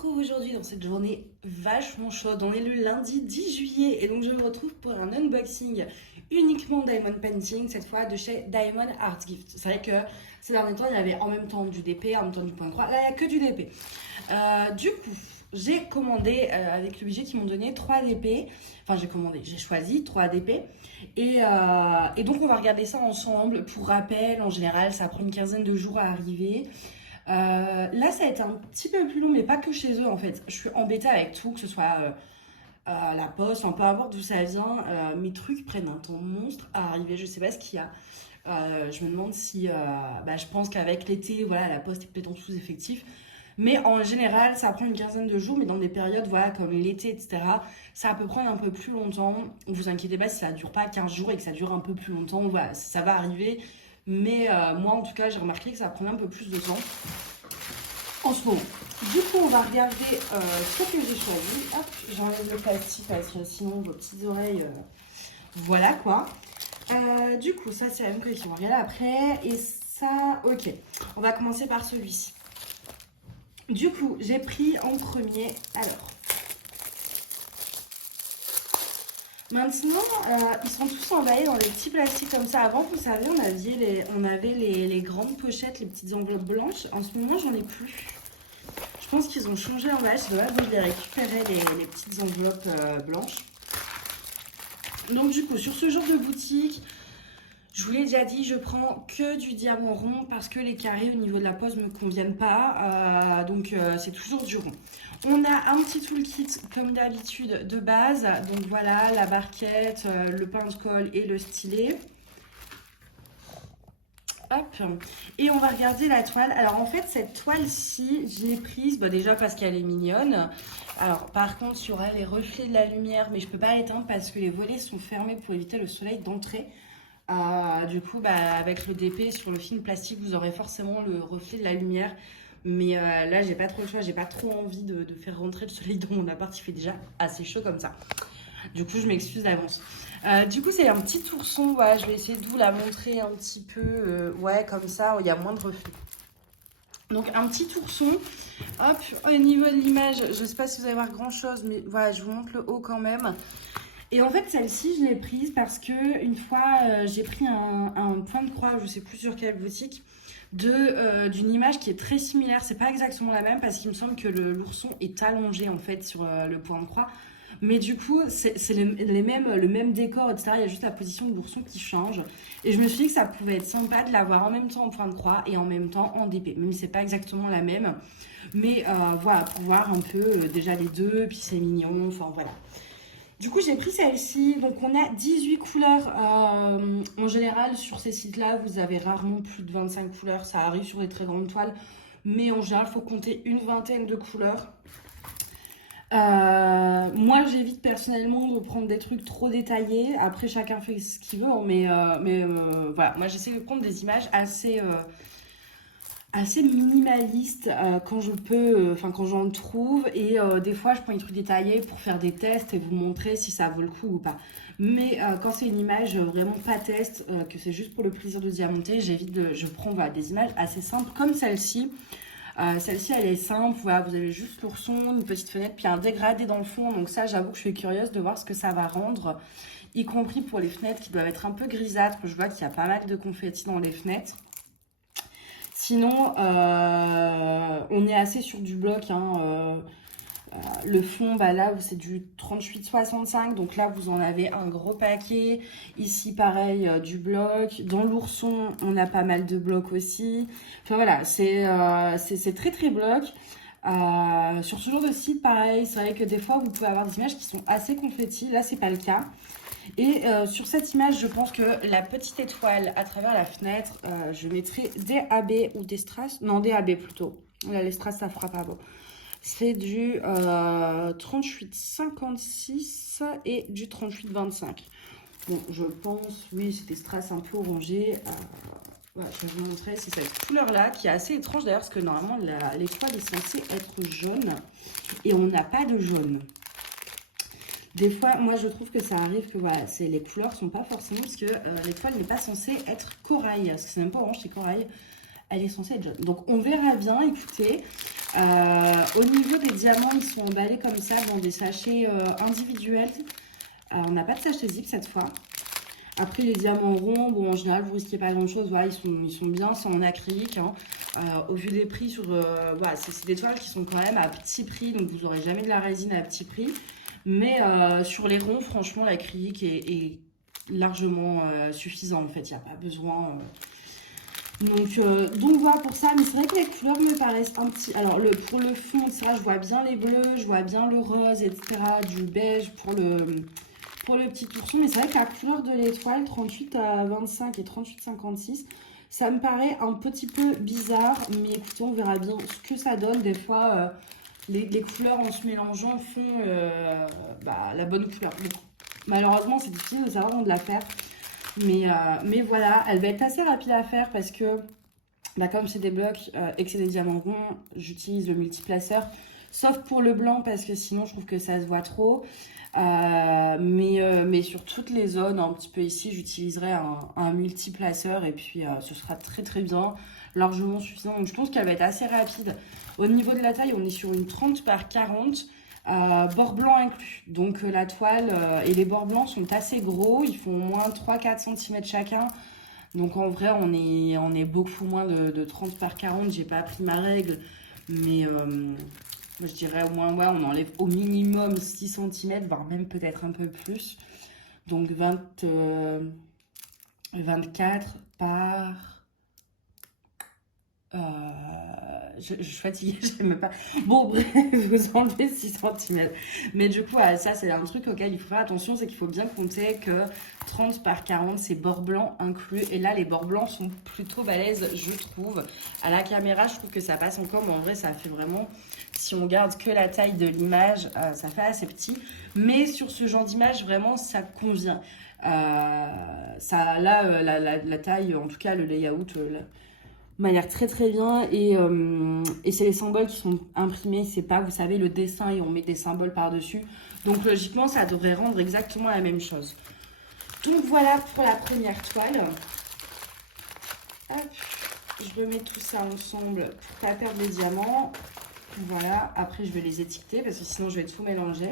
retrouve aujourd'hui dans cette journée vachement chaude. On est le lundi 10 juillet et donc je me retrouve pour un unboxing uniquement Diamond Painting, cette fois de chez Diamond Art Gift. C'est vrai que ces derniers temps, il y avait en même temps du DP, en même temps du point de croix. Là, il n'y a que du DP. Du coup, j'ai commandé avec le budget qu'ils m'ont donné 3 DP. Enfin, j'ai choisi 3 DP. Et donc, on va regarder ça ensemble. Pour rappel, en général, ça prend une quinzaine de jours à arriver. Là, ça a été un petit peu plus long, mais pas que chez eux en fait. Je suis embêtée avec tout, que ce soit la poste, on peut avoir d'où ça vient. Mes trucs prennent un temps monstre à arriver, je sais pas ce qu'il y a. Je me demande si. Je pense qu'avec l'été, voilà, la poste est peut-être en sous-effectif. Mais en général, ça prend une quinzaine de jours, mais dans des périodes voilà, comme l'été, etc., ça peut prendre un peu plus longtemps. Ne vous inquiétez pas si ça ne dure pas 15 jours et que ça dure un peu plus longtemps, voilà, ça va arriver. Mais moi, en tout cas, j'ai remarqué que ça prenait un peu plus de temps en ce moment. Du coup, on va regarder ce que j'ai choisi. Hop, j'enlève le plastique parce que sinon, vos petites oreilles, voilà quoi. Du coup, ça, c'est la même collection. On va regarder après. Et ça, ok. On va commencer par celui-ci. Du coup, j'ai pris en premier, alors... Maintenant, ils sont tous emballés dans des petits plastiques comme ça. Avant, vous savez, on avait les grandes pochettes, les petites enveloppes blanches. En ce moment, j'en ai plus. Je pense qu'ils ont changé l'emballage. C'est dommage, je les récupérer les petites enveloppes blanches. Donc du coup, sur ce genre de boutique, je vous l'ai déjà dit, je prends que du diamant rond parce que les carrés au niveau de la pose ne me conviennent pas. Donc c'est toujours du rond. On a un petit toolkit comme d'habitude de base. Donc voilà, la barquette, le pince-colle et le stylet. Hop. Et on va regarder la toile. Alors en fait, cette toile-ci, je l'ai prise déjà parce qu'elle est mignonne. Alors par contre, il y aura les reflets de la lumière, mais je ne peux pas l'éteindre parce que les volets sont fermés pour éviter le soleil d'entrer. Du coup, avec le DP sur le film plastique, vous aurez forcément le reflet de la lumière. Mais là, j'ai pas trop le choix, j'ai pas trop envie de faire rentrer le soleil dans mon appart. Il fait déjà assez chaud comme ça. Du coup, je m'excuse d'avance. Du coup, c'est un petit ourson. Voilà, je vais essayer de vous la montrer un petit peu. Ouais, comme ça, il y a moins de reflets. Donc, un petit ourson. Hop, au niveau de l'image, je sais pas si vous allez voir grand chose, mais voilà, je vous montre le haut quand même. Et en fait, celle-ci, je l'ai prise parce que une fois, j'ai pris un point de croix, je sais plus sur quelle boutique, d'une image qui est très similaire. C'est pas exactement la même parce qu'il me semble que l'ourson est allongé en fait sur le point de croix. Mais du coup, c'est le même décor, etc. Il y a juste la position de l'ourson qui change. Et je me suis dit que ça pouvait être sympa de l'avoir en même temps en point de croix et en même temps en DP. Même si c'est pas exactement la même. Mais voilà, pour voir un peu déjà les deux, puis c'est mignon, enfin voilà. Du coup, j'ai pris celle-ci. Donc, on a 18 couleurs. En général, sur ces sites-là, vous avez rarement plus de 25 couleurs. Ça arrive sur des très grandes toiles. Mais en général, il faut compter une vingtaine de couleurs. Moi, j'évite personnellement de prendre des trucs trop détaillés. Après, chacun fait ce qu'il veut. Hein, mais voilà, moi, j'essaie de prendre des images assez minimaliste quand je peux, quand j'en trouve, et des fois je prends des trucs détaillés pour faire des tests et vous montrer si ça vaut le coup ou pas. Mais quand c'est une image vraiment pas test, que c'est juste pour le plaisir de diamanter, je prends des images assez simples comme celle-ci. Celle-ci elle est simple, voilà, vous avez juste l'ourson, une petite fenêtre, puis un dégradé dans le fond, donc ça j'avoue que je suis curieuse de voir ce que ça va rendre, y compris pour les fenêtres qui doivent être un peu grisâtres. Je vois qu'il y a pas mal de confettis dans les fenêtres. Sinon, on est assez sur du bloc. Hein, le fond, là, c'est du 38,65. Donc là, vous en avez un gros paquet. Ici, pareil, du bloc. Dans l'ourson, on a pas mal de blocs aussi. Enfin, voilà, c'est très, très bloc. Sur ce genre de site, pareil, c'est vrai que des fois, vous pouvez avoir des images qui sont assez confettis. Là, c'est pas le cas. Et sur cette image, je pense que la petite étoile à travers la fenêtre, je mettrai des AB ou des strass. Non, des AB plutôt. Là, les strass, ça fera pas beau. C'est du 38,56 et du 38,25. Bon, je pense, oui, c'est des strass un peu orangés. Voilà, je vais vous montrer, c'est cette couleur-là qui est assez étrange d'ailleurs, parce que normalement, l'étoile est censée être jaune. Et on n'a pas de jaune. Des fois, moi, je trouve que ça arrive que voilà, les couleurs sont pas forcément... Parce que l'étoile n'est pas censée être corail. Parce que c'est même pas orange, c'est corail. Elle est censée être jaune. Donc, on verra bien. Écoutez, Au niveau des diamants, ils sont emballés comme ça dans des sachets individuels. On n'a pas de sachet zip cette fois. Après, les diamants ronds, bon, en général, vous risquez pas grand-chose. Voilà, ils sont bien, c'est en acrylique. Hein. Au vu des prix, voilà, c'est des toiles qui sont quand même à petit prix. Donc, vous n'aurez jamais de la résine à petit prix. Mais sur les ronds, franchement, l'acrylique est largement suffisant. En fait, il n'y a pas besoin... Donc voilà pour ça, mais c'est vrai que les couleurs me paraissent un petit... Alors pour le fond, etc., je vois bien les bleus, je vois bien le rose, etc., du beige pour le petit ourson. Mais c'est vrai que la couleur de l'étoile, 38 à 25 et 38 56, ça me paraît un petit peu bizarre. Mais écoutez, on verra bien ce que ça donne. Des fois, les couleurs en se mélangeant font la bonne couleur. Donc, malheureusement, c'est difficile de savoir où de la faire. Mais voilà, elle va être assez rapide à faire parce que comme c'est des blocs et que c'est des diamants ronds, j'utilise le multiplaceur. Sauf pour le blanc parce que sinon je trouve que ça se voit trop. Mais sur toutes les zones, un petit peu ici, j'utiliserai un multiplaceur et puis ce sera très très bien, largement suffisant. Donc je pense qu'elle va être assez rapide. Au niveau de la taille, on est sur une 30 par 40. Bord blanc inclus. Donc la toile et les bords blancs sont assez gros. Ils font au moins 3-4 cm chacun. Donc en vrai, on est beaucoup moins de 30 par 40. J'ai pas appris ma règle. Mais moi, je dirais au moins, ouais, on enlève au minimum 6 cm, voire même peut-être un peu plus. Donc 24 par... je suis fatiguée, je n'aime pas. Bon, bref, vous enlevez 6 cm. Mais du coup, ça, c'est un truc auquel il faut faire attention, c'est qu'il faut bien compter que 30 par 40, c'est bord blanc inclus. Et là, les bords blancs sont plutôt balèzes, je trouve. À la caméra, je trouve que ça passe encore, mais en vrai, ça fait vraiment... Si on regarde que la taille de l'image, ça fait assez petit. Mais sur ce genre d'image, vraiment, ça convient. La taille, en tout cas, le layout... m'a l'air très très bien et c'est les symboles qui sont imprimés, c'est pas, vous savez, le dessin et on met des symboles par-dessus. Donc logiquement, ça devrait rendre exactement la même chose. Donc voilà pour la première toile. Hop, je remets tout ça ensemble pour pas perdre les diamants. Voilà, après je vais les étiqueter parce que sinon je vais tout mélanger.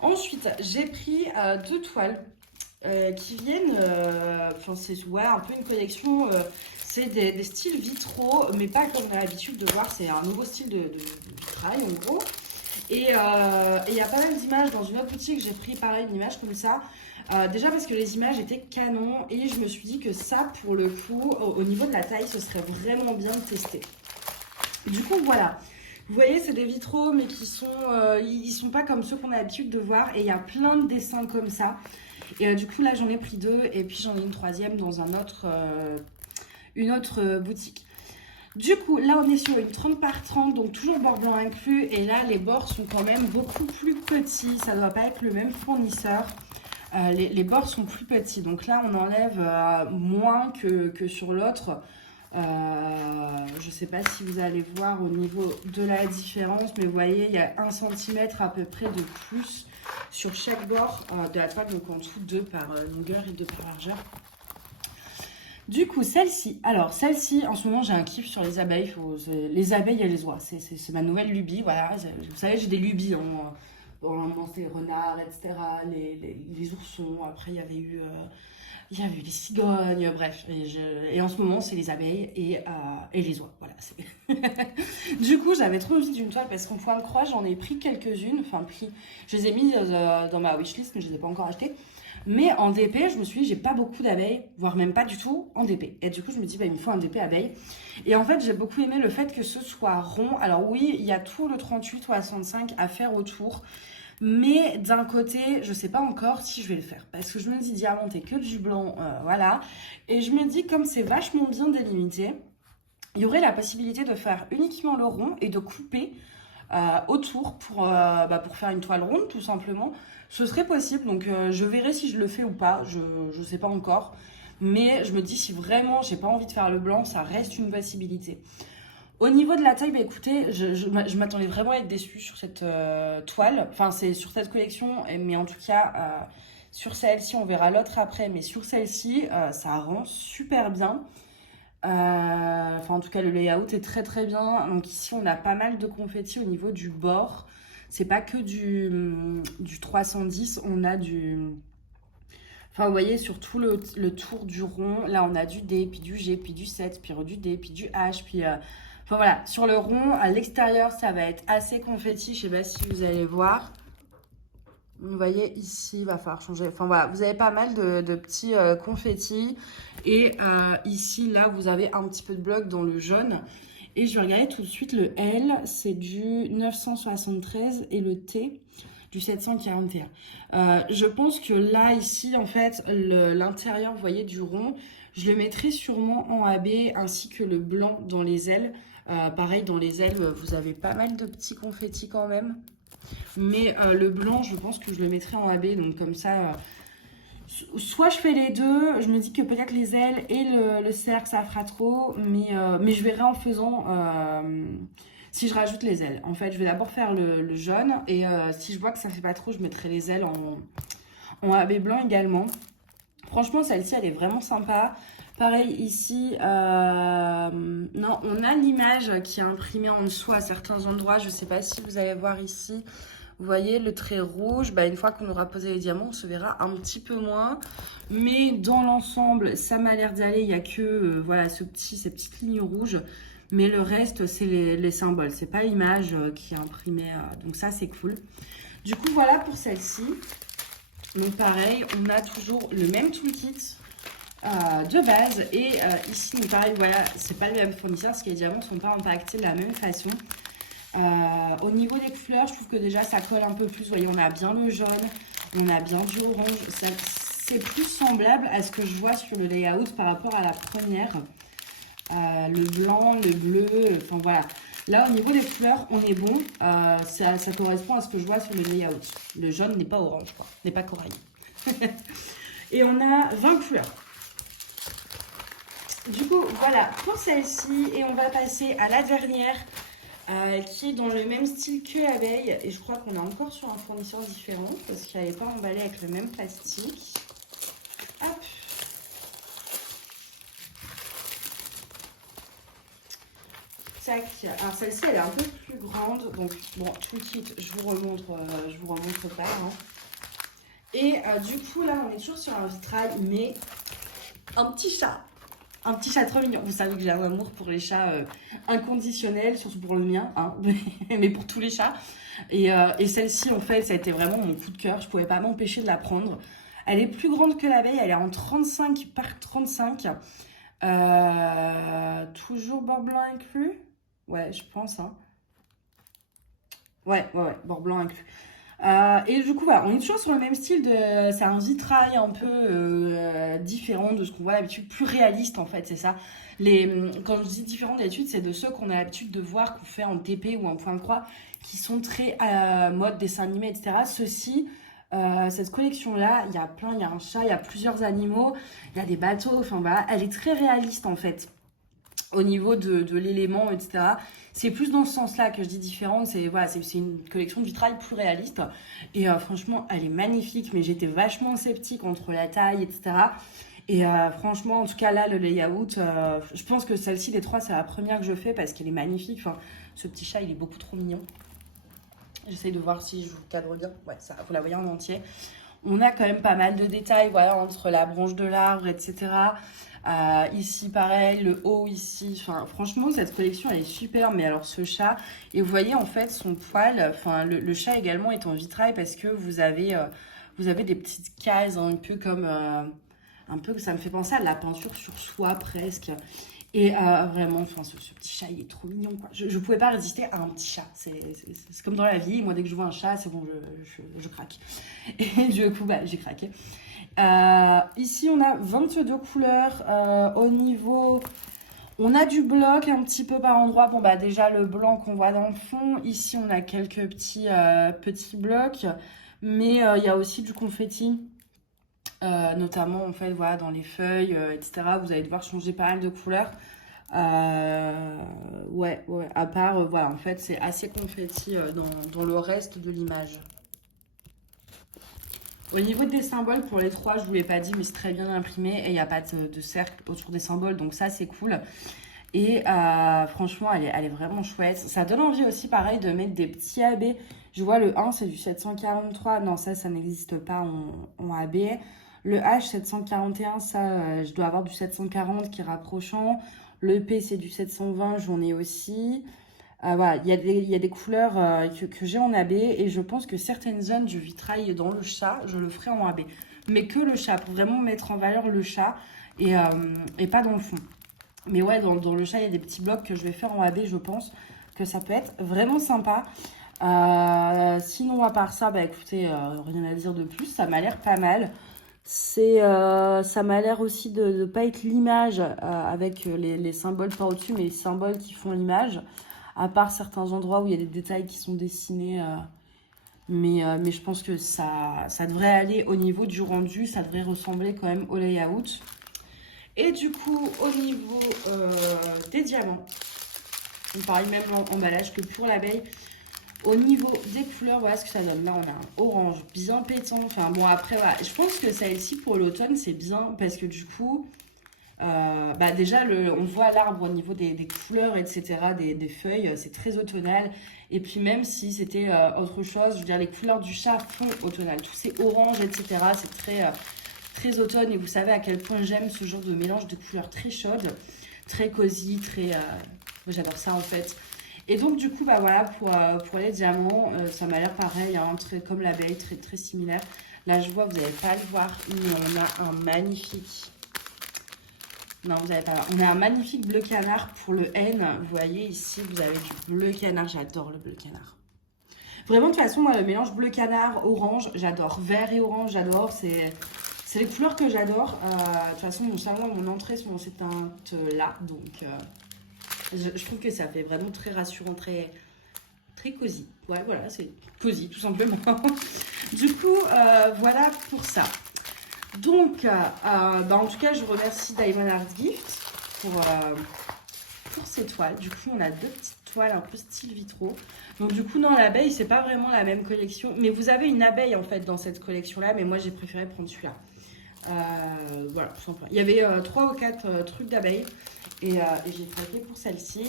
Ensuite, j'ai pris deux toiles qui viennent, c'est un peu une collection... c'est des styles vitraux, mais pas comme on a l'habitude de voir. C'est un nouveau style de vitrail, en gros. Et il y a pas mal d'images dans une autre boutique. J'ai pris pareil une image comme ça. Déjà parce que les images étaient canon. Et je me suis dit que ça, pour le coup, au niveau de la taille, ce serait vraiment bien de tester. Du coup, voilà. Vous voyez, c'est des vitraux, mais ils sont pas comme ceux qu'on a l'habitude de voir. Et il y a plein de dessins comme ça. Et du coup, là, j'en ai pris deux. Et puis, j'en ai une troisième dans une autre boutique. Du coup, là, on est sur une 30 par 30, donc toujours bord blanc inclus. Et là, les bords sont quand même beaucoup plus petits. Ça ne doit pas être le même fournisseur. Les bords sont plus petits. Donc là, on enlève moins que sur l'autre. Je ne sais pas si vous allez voir au niveau de la différence, mais vous voyez, il y a 1 cm à peu près de plus sur chaque bord de la toile. Donc en dessous, 2 par longueur et 2 par largeur. Du coup, celle-ci, en ce moment, j'ai un kiff sur les abeilles. Les abeilles et les oies, c'est ma nouvelle lubie, voilà. Vous savez, j'ai des lubies, hein. Bon, c'est les renards, etc., les oursons. Après, il y avait eu les cigognes, bref. Et en ce moment, c'est les abeilles et les oies, voilà. Du coup, j'avais trop envie d'une toile parce qu'en point de croix, j'en ai pris quelques-unes. Je les ai mis dans ma wishlist, mais je ne les ai pas encore achetées. Mais en DP, je me suis dit, j'ai pas beaucoup d'abeilles, voire même pas du tout en DP. Et du coup, je me dis, il me faut un DP abeille. Et en fait, j'ai beaucoup aimé le fait que ce soit rond. Alors oui, il y a tout le 38 ou 65 à faire autour. Mais d'un côté, je sais pas encore si je vais le faire. Parce que je me dis, diamanté que du blanc, voilà. Et je me dis, comme c'est vachement bien délimité, il y aurait la possibilité de faire uniquement le rond et de couper autour pour faire une toile ronde, tout simplement. Ce serait possible, donc je verrai si je le fais ou pas, je sais pas encore. Mais je me dis, si vraiment j'ai pas envie de faire le blanc, ça reste une possibilité. Au niveau de la taille, écoutez, je m'attendais vraiment à être déçue sur cette toile. Enfin, c'est sur cette collection, mais en tout cas, sur celle-ci, on verra l'autre après. Mais sur celle-ci, ça rend super bien. Enfin, en tout cas, le layout est très très bien. Donc ici, on a pas mal de confettis au niveau du bord. C'est pas que du 310, on a du... Enfin, vous voyez, sur tout le tour du rond, là, on a du D, puis du G, puis du 7, puis du D, puis du H, puis... Enfin, voilà, sur le rond, à l'extérieur, ça va être assez confetti. Je sais pas si vous allez voir. Vous voyez, ici, il va falloir changer. Enfin, voilà, vous avez pas mal de petits confettis. Et ici, là, vous avez un petit peu de bloc dans le jaune. Et je vais regarder tout de suite le L, c'est du 973 et le T du 741. Je pense que là, ici, en fait, l'intérieur, vous voyez, du rond, je le mettrai sûrement en AB ainsi que le blanc dans les ailes. Pareil, dans les ailes, vous avez pas mal de petits confettis quand même. Mais le blanc, je pense que je le mettrai en AB. Donc comme ça, soit je fais les deux. Je me dis que peut-être les ailes et le cercle, ça fera trop. Mais je verrai en faisant si je rajoute les ailes. En fait, je vais d'abord faire le jaune. Et si je vois que ça fait pas trop, je mettrai les ailes en AB blanc également. Franchement, celle-ci, elle est vraiment sympa. Pareil ici, non, on a l'image qui est imprimée en dessous à certains endroits. Je ne sais pas si vous allez voir ici. Vous voyez le trait rouge, bah, une fois qu'on aura posé les diamants, on se verra un petit peu moins. Mais dans l'ensemble, ça m'a l'air d'aller. Il n'y a que voilà, ces petites lignes rouges. Mais le reste, c'est les symboles. C'est pas l'image qui est imprimée. Donc ça, c'est cool. Du coup, voilà pour celle-ci. Donc pareil, on a toujours le même toolkit de base. Et ici, pareil, voilà, c'est pas le même fournisseur parce que les diamants ne sont pas impactés de la même façon. Au niveau des couleurs, je trouve que déjà ça colle un peu plus. Vous voyez, on a bien le jaune, on a bien du orange. C'est plus semblable à ce que je vois sur le layout par rapport à la première. Le blanc, le bleu, enfin voilà. Là, au niveau des couleurs, on est bon. Ça correspond à ce que je vois sur le layout. Le jaune n'est pas orange, quoi. N'est pas corail. Et on a 20 couleurs. Du coup, voilà pour celle-ci. Et on va passer à la dernière, qui est dans le même style que abeille. Et je crois qu'on est encore sur un fournisseur différent parce qu'elle n'est pas emballée avec le même plastique. Hop. Tac. Alors celle-ci, elle est un peu plus grande. Donc, bon, tout de suite, je vous remontre pas. Hein. Et du coup, là, on est toujours sur un vitrail, mais un petit chat. Un petit chat trop mignon. Vous savez que j'ai un amour pour les chats inconditionnel, surtout pour le mien, hein, mais pour tous les chats. Et celle-ci, en fait, ça a été vraiment mon coup de cœur. Je pouvais pas m'empêcher de la prendre. Elle est plus grande que l'abeille. Elle est en 35 par 35. Toujours bord blanc inclus. Ouais, je pense. Hein. Ouais, bord blanc inclus. Et du coup, voilà, on est toujours sur le même style de... C'est un vitrail un peu différent de ce qu'on voit d'habitude, plus réaliste en fait, c'est ça. Quand je dis différent d'habitude, c'est de ceux qu'on a l'habitude de voir, qu'on fait en TP ou en point de croix, qui sont très mode dessin animé, etc. Ceci, cette collection-là, il y a plein, il y a un chat, il y a plusieurs animaux, il y a des bateaux, enfin voilà, elle est très réaliste en fait. Au niveau de l'élément, etc. C'est plus dans ce sens-là que je dis différent. C'est voilà, c'est une collection de vitrail plus réaliste. Et franchement, elle est magnifique, mais j'étais vachement sceptique entre la taille, etc. Et franchement, en tout cas, là, le layout, je pense que celle-ci, des trois, c'est la première que je fais parce qu'elle est magnifique. Enfin, ce petit chat, il est beaucoup trop mignon. J'essaye de voir si je vous cadre bien. Ouais, ça, vous la voyez en entier. On a quand même pas mal de détails, voilà, entre la branche de l'arbre, etc. Ici, pareil, le haut ici. Enfin, franchement, cette collection, elle est super. Mais alors, ce chat, et vous voyez, en fait, son poil, enfin, le chat également est en vitrail parce que vous avez des petites cases, hein, un peu comme, un peu, ça me fait penser à de la peinture sur soie, presque. Et vraiment, enfin, ce petit chat, il est trop mignon, quoi. Je pouvais pas résister à un petit chat. C'est comme dans la vie. Moi, dès que je vois un chat, c'est bon, je craque. Et du coup, bah, j'ai craqué. Ici, on a 22 couleurs. Au niveau... On a du bloc un petit peu par endroit. Bon, bah déjà, le blanc qu'on voit dans le fond. Ici, on a quelques petits blocs. Mais il y a aussi du confetti. Notamment, en fait, voilà, dans les feuilles, etc. Vous allez devoir changer pas mal de couleurs. Ouais. À part, voilà, en fait, c'est assez confetti dans le reste de l'image. Au niveau des symboles, pour les trois, je vous l'ai pas dit, mais c'est très bien imprimé et il n'y a pas de cercle autour des symboles, donc ça c'est cool. Et franchement, elle est vraiment chouette. Ça donne envie aussi, pareil, de mettre des petits AB. Je vois le 1, c'est du 743. Non, ça n'existe pas en AB. Le H, 741, ça, je dois avoir du 740 qui est rapprochant. Le P, c'est du 720, j'en ai aussi. Voilà, il y a des couleurs que j'ai en AB et je pense que certaines zones du vitrail dans le chat, je le ferai en AB. Mais que le chat, pour vraiment mettre en valeur le chat et pas dans le fond. Mais ouais, dans le chat, il y a des petits blocs que je vais faire en AB, je pense que ça peut être vraiment sympa. Sinon, à part ça, bah écoutez, rien à dire de plus, ça m'a l'air pas mal. Ça m'a l'air aussi de ne pas être l'image avec les symboles par au-dessus, mais les symboles qui font l'image, à part certains endroits où il y a des détails qui sont dessinés. Mais je pense que ça devrait aller au niveau du rendu, ça devrait ressembler quand même au layout. Et du coup, au niveau des diamants, on pareil même l'emballage que pour l'abeille. Au niveau des couleurs, voilà ce que ça donne. Là, on a un orange bien pétant. Enfin bon, après, voilà. Je pense que celle-ci pour l'automne, c'est bien parce que du coup, bah déjà, on voit l'arbre au niveau des couleurs, etc., des feuilles, c'est très automnal. Et puis même si c'était autre chose, je veux dire, les couleurs du chat font automnal. Tous ces oranges, etc., c'est très automne. Et vous savez à quel point j'aime ce genre de mélange de couleurs très chaudes, très cosy, très... Moi, j'adore ça en fait. Et donc du coup, bah voilà, pour les diamants, ça m'a l'air pareil, hein, très, comme l'abeille, très similaire. Là, je vois, vous n'allez pas le voir, mais on a un magnifique... Non, vous n'allez pas voir. On a un magnifique bleu canard pour le N. Vous voyez ici, vous avez du bleu canard. J'adore le bleu canard. Vraiment, de toute façon, moi, le mélange bleu canard, orange, j'adore. Vert et orange, j'adore. C'est les couleurs que j'adore. De toute façon, mon salon et mon entrée sont dans cette teinte-là. Donc, je trouve que ça fait vraiment très rassurant, très cosy. Ouais, voilà, c'est cosy, tout simplement. Du coup, voilà pour ça. Donc, bah en tout cas, je remercie Diamond Art Gift pour ces toiles. Du coup, on a deux petites toiles un peu style vitraux. Donc, du coup, non, l'abeille, c'est pas vraiment la même collection. Mais vous avez une abeille, en fait, dans cette collection-là. Mais moi, j'ai préféré prendre celui-là. Voilà, tout simplement. Il y avait 3 ou 4 trucs d'abeilles. Et j'ai craqué pour celle-ci.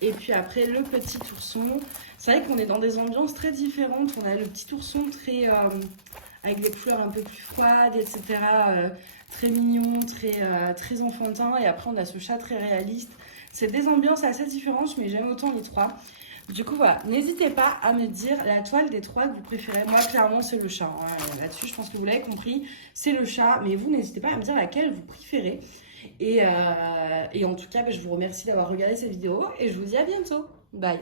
Et puis après, le petit ourson. C'est vrai qu'on est dans des ambiances très différentes. On a le petit ourson très... avec des couleurs un peu plus froides, etc. Très mignon, très enfantin. Et après, on a ce chat très réaliste. C'est des ambiances assez différentes, mais j'aime autant les trois. Du coup, voilà. N'hésitez pas à me dire la toile des trois que vous préférez. Moi, clairement, c'est le chat. Hein. Là-dessus, je pense que vous l'avez compris. C'est le chat. Mais vous, n'hésitez pas à me dire laquelle vous préférez. Et en tout cas, je vous remercie d'avoir regardé cette vidéo. Et je vous dis à bientôt. Bye.